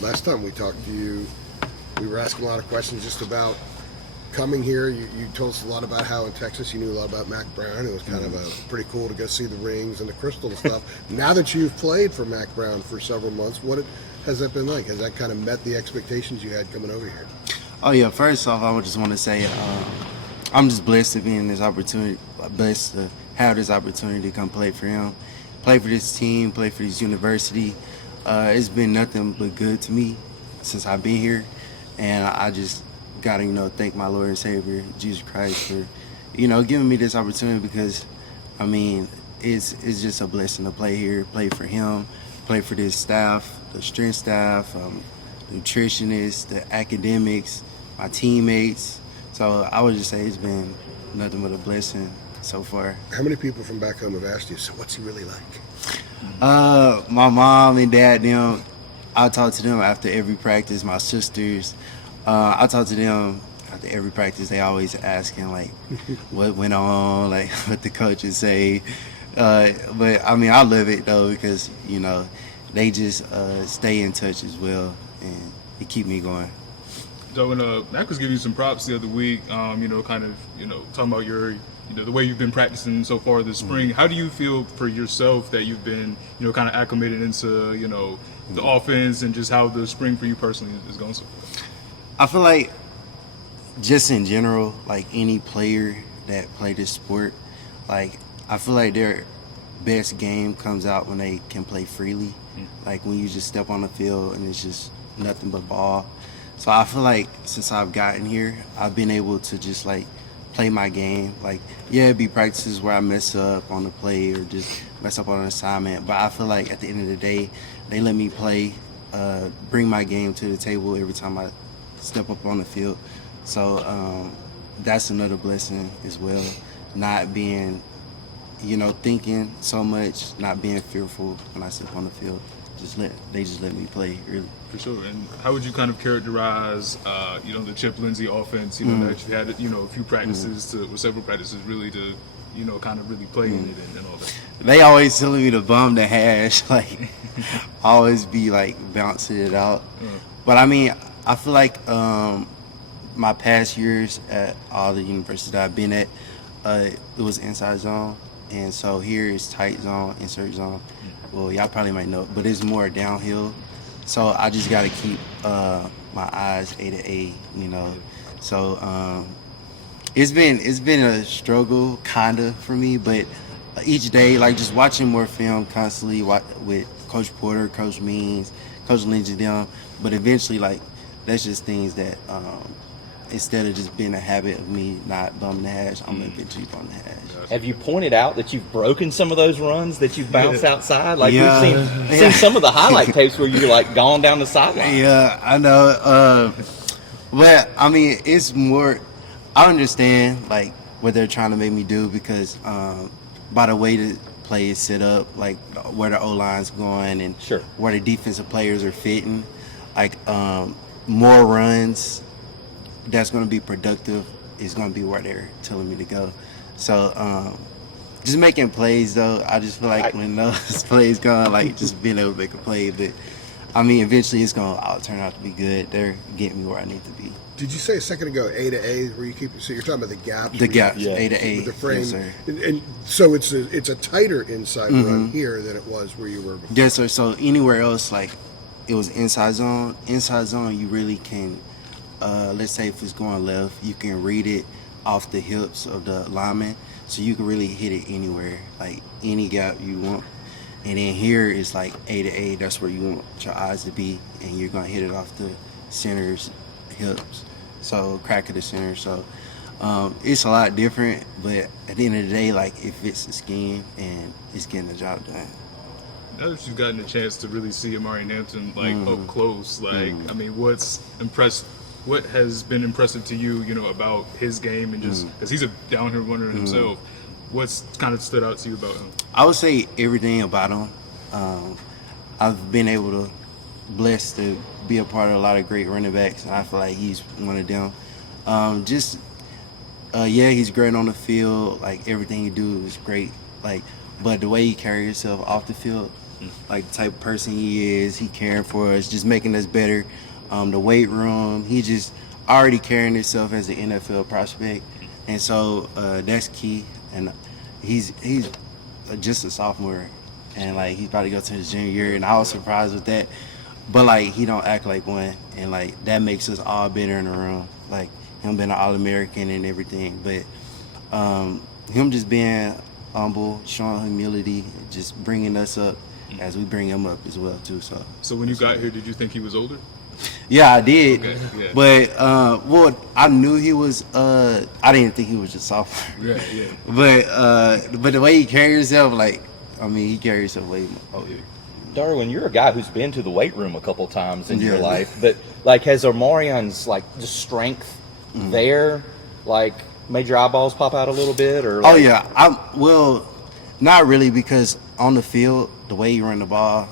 Last time we talked to you, we were asking a lot of questions just about coming here. You told us a lot about how in Texas you knew a lot about Mac Brown. It was kind of pretty cool to go see the rings and the crystal and stuff. Now that you've played for Mac Brown for several months, what has that been like? Has that kind of met the expectations you had coming over here? Oh yeah, first off, I would just want to say I'm just blessed to be in this opportunity, blessed to have this opportunity to come play for him, play for this team, play for this university. It's been nothing but good to me since I've been here, and I just gotta, thank my Lord and Savior, Jesus Christ, for, giving me this opportunity because, it's just a blessing to play here, play for him, play for this staff, the strength staff, nutritionists, the academics, my teammates. So I would just say it's been nothing but a blessing so far. How many people from back home have asked you, so what's he really like? My mom and dad, I talk to them after every practice. My sisters, I talk to them after every practice. They always asking like what went on, like what the coaches say. But I love it though because they just stay in touch as well, and it keep me going. Darwin, Mac was giving you some props the other week. Talking about your, the way you've been practicing so far this spring. How do you feel for yourself that you've been, kind of acclimated into, the offense and just how the spring for you personally is going so far? I feel like just in general, like any player that play this sport, like I feel like their best game comes out when they can play freely. Like when you just step on the field and it's just nothing but ball. So I feel like since I've gotten here, I've been able to just like play my game. Like, yeah, it'd be practices where I mess up on the play or just mess up on an assignment. But I feel like at the end of the day, they let me play, bring my game to the table every time I step up on the field. So that's another blessing as well. Not being, thinking so much, not being fearful when I step on the field. They just let me play, really. For sure. And how would you kind of characterize, the Chip Lindsey offense, that you had, a few practices or several practices really to, kind of really play in it and all that? They always telling me to bum the hash, like always be like bouncing it out. But I feel like my past years at all the universities that I've been at, it was inside zone. And so here is tight zone, insert zone. Well, y'all probably might know, but it's more downhill. So I just got to keep my eyes A to A, So it's been a struggle, kinda, for me. But each day, like just watching more film constantly with Coach Porter, Coach Means, Coach Lindsey, them. But eventually, like that's just things that instead of just being a habit of me not bumming the hash, I'm gonna eventually bum the hash. Have you pointed out that you've broken some of those runs that you've bounced outside? Like Yeah. we've seen some of the highlight tapes where you're like gone down the sideline. Yeah, I know. But it's more. I understand like what they're trying to make me do because by the way the play is set up, like where the O line's going and Sure. where the defensive players are fitting, like more runs that's going to be productive is going to be where they're telling me to go. So just making plays though, I just feel like when those plays gone, like just being able to make a play, but eventually it's going to turn out to be good. They're getting me where I need to be. Did you say a second ago A to A where you keep? So you're talking about the gaps. The gaps, Yeah. A to A. With the frame, Yes, sir. and so it's a tighter inside run here than it was where you were before. Yes, sir. So anywhere else, like it was inside zone. Inside zone, you really can. Let's say if it's going left, you can read it off the hips of the lineman, so you can really hit it anywhere, like any gap you want. And then here is like A to A. That's where you want your eyes to be, and you're gonna hit it off the center's hips, so crack of the center. So it's a lot different, but at the end of the day, like it fits the scheme and it's getting the job done. Now that you've gotten a chance to really see Marian Hampton up close, what has been impressive to you, about his game and just because he's a downhill runner himself, what's kind of stood out to you about him? I would say everything about him. I've been able to blessed to be a part of a lot of great running backs, and I feel like he's one of them. He's great on the field. Like everything he do is great. Like, but the way he carries himself off the field, like the type of person he is. He caring for us, just making us better. The weight room, he just already carrying himself as an NFL prospect, and so that's key. And he's just a sophomore, and like he's about to go to his junior year, and I was surprised with that. But like he don't act like one, and like that makes us all better in the room. Like him being an All-American and everything, but him just being humble, showing humility, just bringing us up as we bring him up as well too. So when you got here, did you think he was older? Yeah, I did. Okay, yeah. But well, I knew he was. I didn't think he was just sophomore. Yeah. But the way he carries himself, like, I mean, he carries himself way more. Darwin, you're a guy who's been to the weight room a couple times in your Yeah. life, but like, has Omarian's like just strength there, like, made your eyeballs pop out a little bit, or? Oh Like, yeah, well, not really, because on the field, the way he run the ball,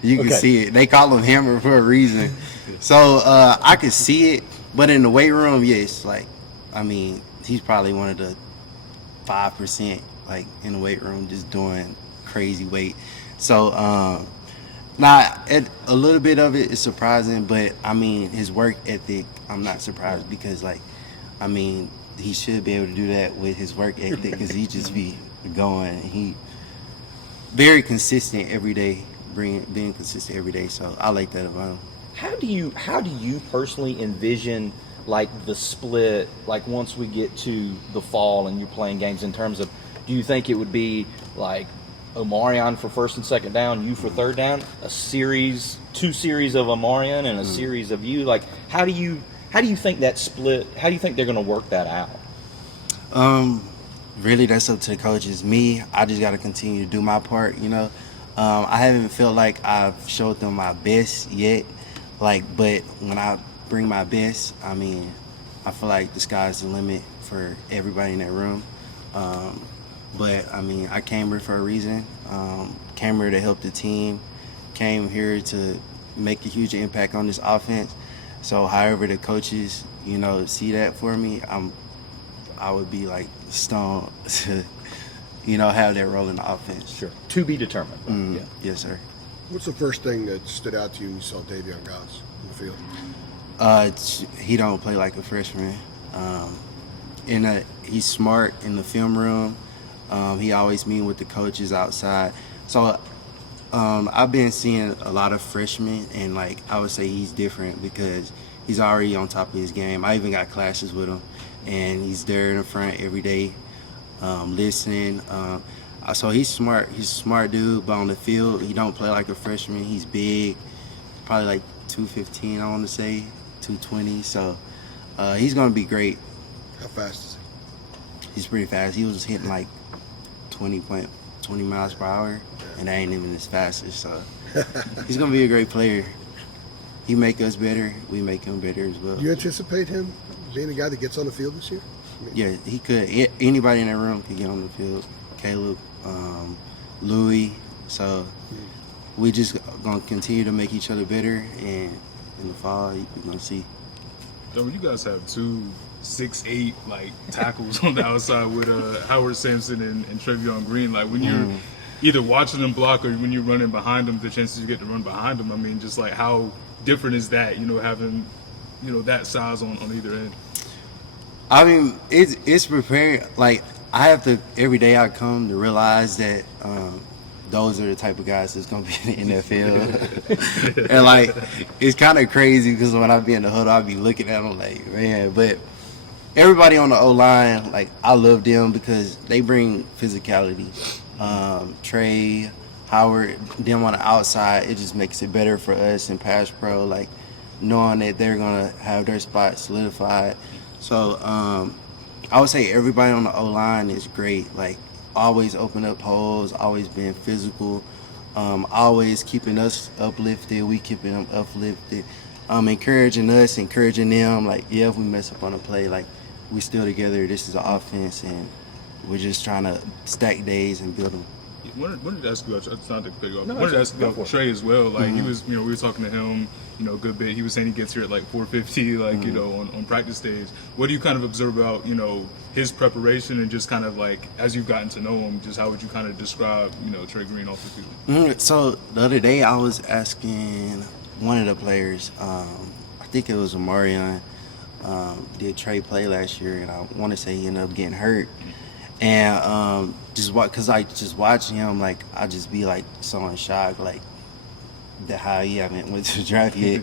you can Okay. see it. They call him Hammer for a reason. So I could see it, but in the weight room, yes, like, I mean, he's probably one of the 5%, like, in the weight room, just doing crazy weight. So a little bit of it is surprising, but I mean, his work ethic, I'm not surprised, because like, I mean, he should be able to do that with his work ethic, because he just be going. He very consistent every day, being consistent every day. So I like that about him. how do you personally envision like the split, like once we get to the fall and you're playing games, in terms of, do you think it would be like Omarion for first and second down, you for third down, two series of Omarion and a series of you? Like, how do you think that split? How do you think they're going to work that out? Really, that's up to the coaches. Me, I just got to continue to do my part, you know. I haven't felt like I've showed them my best yet, like, but when I bring my best, I mean, I feel like the sky's the limit for everybody in that room. But I mean, I came here for a reason. Came here to help the team. Came here to make a huge impact on this offense. So however the coaches, you know, see that for me, I would be like stoned to, you know, have that role in the offense. Sure. To be determined. Yeah. Yes, sir. What's the first thing that stood out to you when you saw Davion Goss in the field? He don't play like a freshman. He's smart in the film room. He always meet with the coaches outside. So I've been seeing a lot of freshmen, and like I would say he's different because he's already on top of his game. I even got classes with him, and he's there in the front every day, listening. So he's smart. He's a smart dude, but on the field, he don't play like a freshman. He's big, probably like 215, I want to say, 220. So he's going to be great. How fast is he? He's pretty fast. He was hitting like 20 miles per hour, and that ain't even his fastest. So he's going to be a great player. He make us better. We make him better as well. Do you anticipate him being a guy that gets on the field this year? Yeah, he could. Anybody in that room could get on the field. Caleb, Louis. So we just gonna continue to make each other better, and in the fall, we're gonna see. So you guys have 2 6'8" like tackles on the outside with Howard Sampson and Trevion Green. Like when you're either watching them block or when you're running behind them, the chances you get to run behind them. I mean, just like how different is that? You know, having that size on either end. I mean, it's preparing. Like I have to every day I come to realize that those are the type of guys that's gonna be in the NFL. And like it's kind of crazy because when I be in the huddle, I be looking at them like, man. But everybody on the O line, like I love them because they bring physicality. Trey, Howard, them on the outside, it just makes it better for us in pass pro. Like knowing that they're gonna have their spot solidified. So I would say everybody on the O-line is great. Like always open up holes, always being physical, always keeping us uplifted. We keeping them uplifted, encouraging us, encouraging them. Like yeah, if we mess up on a play, like we still together. This is an offense, and we're just trying to stack days and build them. Wanted to ask you about, it's not to cut you off. No, Wanted to it's- ask go you for about it. Trey as well. Like he was, we were talking to him, a good bit. He was saying he gets here at like 4:50, like on practice days. What do you kind of observe about his preparation and just kind of like as you've gotten to know him, just how would you kind of describe Trey Green off the field? So the other day I was asking one of the players, I think it was Marian, did Trey play last year, and I want to say he ended up getting hurt. And just watching him, like I just be like so in shock, like how he haven't went to the draft yet.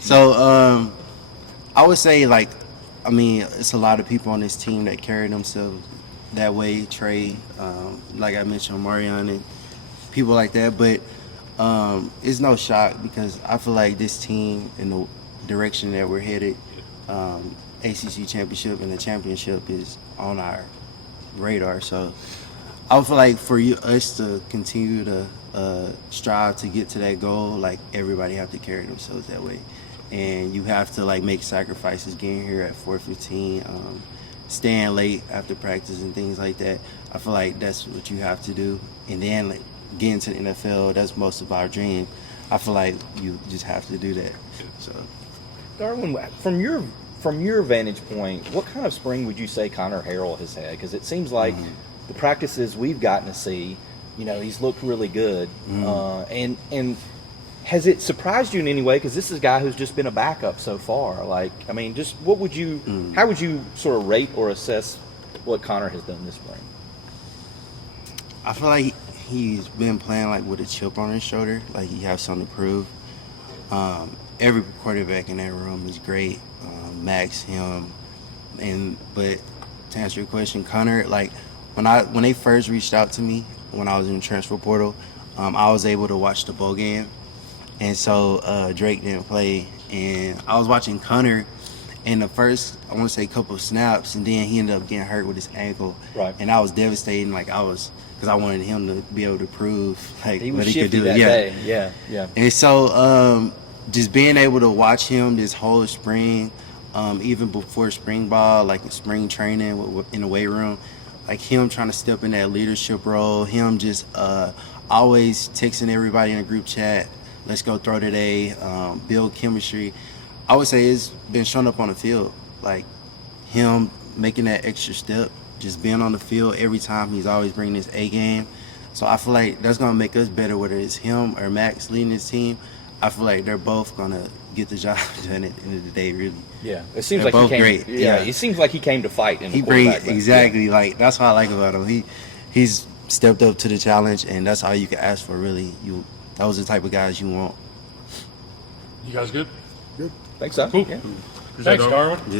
So I would say it's a lot of people on this team that carry themselves that way. Trey, like I mentioned, Marian and people like that. But it's no shock because I feel like this team in the direction that we're headed, ACC championship and the championship is on our radar. So I feel like for us to continue to strive to get to that goal, like everybody have to carry themselves that way, and you have to like make sacrifices getting here at 4:15, staying late after practice and things like that. I feel like that's what you have to do, and then like getting to the NFL, that's most of our dream. I feel like you just have to do that. So Darwin, from your vantage point, what kind of spring would you say Connor Harrell has had? Because it seems like the practices we've gotten to see, he's looked really good. And has it surprised you in any way? Because this is a guy who's just been a backup so far. Like, I mean, just how would you sort of rate or assess what Connor has done this spring? I feel like he's been playing like with a chip on his shoulder, like he has something to prove. Every quarterback in that room is great. Max, him, but to answer your question, Connor, like when they first reached out to me when I was in the transfer portal, I was able to watch the bowl game, and so Drake didn't play, and I was watching Connor in the first, I want to say, couple of snaps, and then he ended up getting hurt with his ankle, Right. and I was devastated, because I wanted him to be able to prove like He what was he could shifty do. that day. Yeah. And so just being able to watch him this whole spring, even before spring ball, like in spring training in the weight room, like him trying to step in that leadership role, him just always texting everybody in the group chat, let's go throw today, build chemistry. I would say it's been shown up on the field, like him making that extra step, just being on the field every time. He's always bringing his A game. So I feel like that's going to make us better, whether it's him or Max leading his team. I feel like they're both going to get the job done at the end of the day, really. Yeah. It seems They're like both he came. great. Yeah. Yeah. It seems like he came to fight in the He brings quarterback. exactly like that's what I like about him. He's stepped up to the challenge, and that's all you can ask for. Really, those are the type of guys you want. You guys good? Think so. Cool. Yeah. Appreciate it, Thanks, dog. Darwin. Yes.